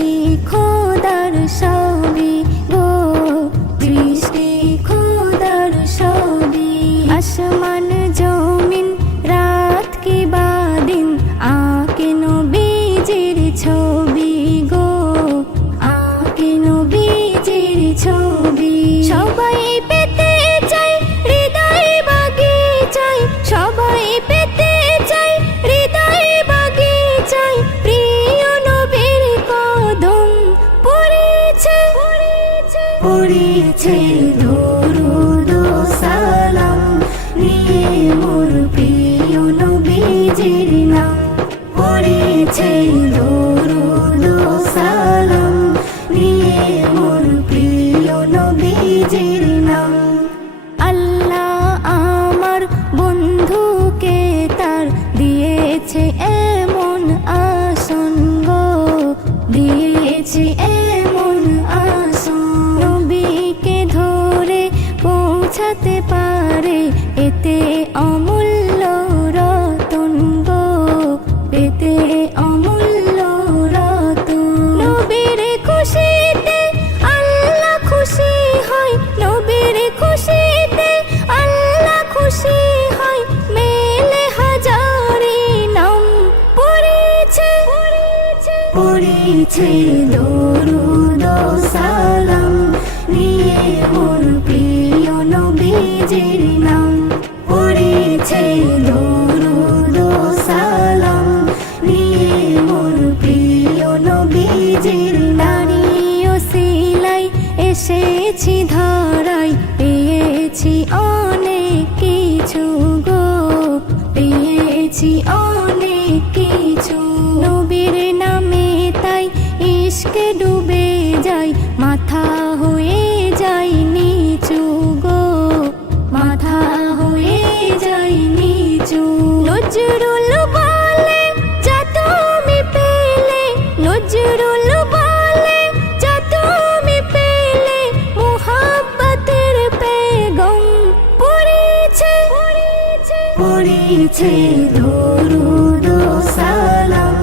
সৃষ্টি খোদার সবই গো, সৃষ্টি খোদার সবই। আসমান জমিন রাত কি বা দিন আঁকে নবীজির ছবি গো, আঁকে নবীজির ছবি। সবাই পেতে চাই হৃদয় বাগিচায়, সবাই পেতে চাই হৃদয় বাগিচায়, প্রিয় নবীর কদম পড়েছে, পড়েছে দরুদ ও সালাম নিয়ে মোর প্রিয় নবীজির নাম, পড়েছে দরুদ ও সালাম নিয়ে মোর প্রিয় নবীজির নাম। আল্লাহ আমার বন্ধুকে তার দিয়েছে এমন আসন গো, দিয়েছে এমন আসন। নবীকে ধরে পৌঁছাতে পারে এতে অমূল্য রতন গো, এতে অমূল্য রতন। নবীর খুশিতে আল্লাহ খুশি হয়, নবীর খুশিতে আল্লাহ খুশি হয়, মেলে হাজারি নাম পড়েছে, পড়েছে দরুদ ও সালাম নিয়ে মোর প্রিয় নবীজির নাম, পড়েছে দরুদ ও সালাম নিয়ে মোর প্রিয় নবীজির নারী ও সিলাই এসেছি ধরাই, পেয়েছি অনেক কিছু গো, পেয়েছি অনেক কিছু। নবীর নামে তাই ইশকে ডুবে যাই, মাথা হয়ে যাই নিচু গো, মাথা হয়ে যাই নিচু। নজরুল বলে যা তুমি পেলে, নজরুল বলে যা তুমি পেলে, মুহাব্বতের পেগম পড়েছে, পড়েছে দরুদ ও সালাম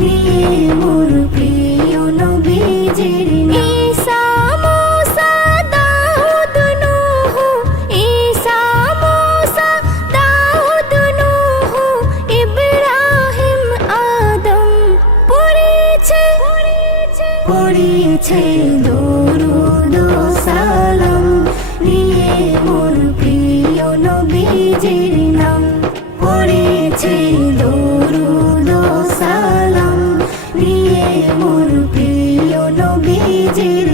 নিয়ে মোর প্রিয় নবীজির নাম। ঈসা মুসা দাউদ নূহ, ঈসা মুসা দাউদ নূহ, ইব্রাহিম আদম পড়েছে, পড়েছে দরুদ ও সালাম নিয়ে মোর প্রিয় নবীজির নাম, পড়েছে দরুদ ও সালাম নিয়ে মোর প্রিয় নবীজির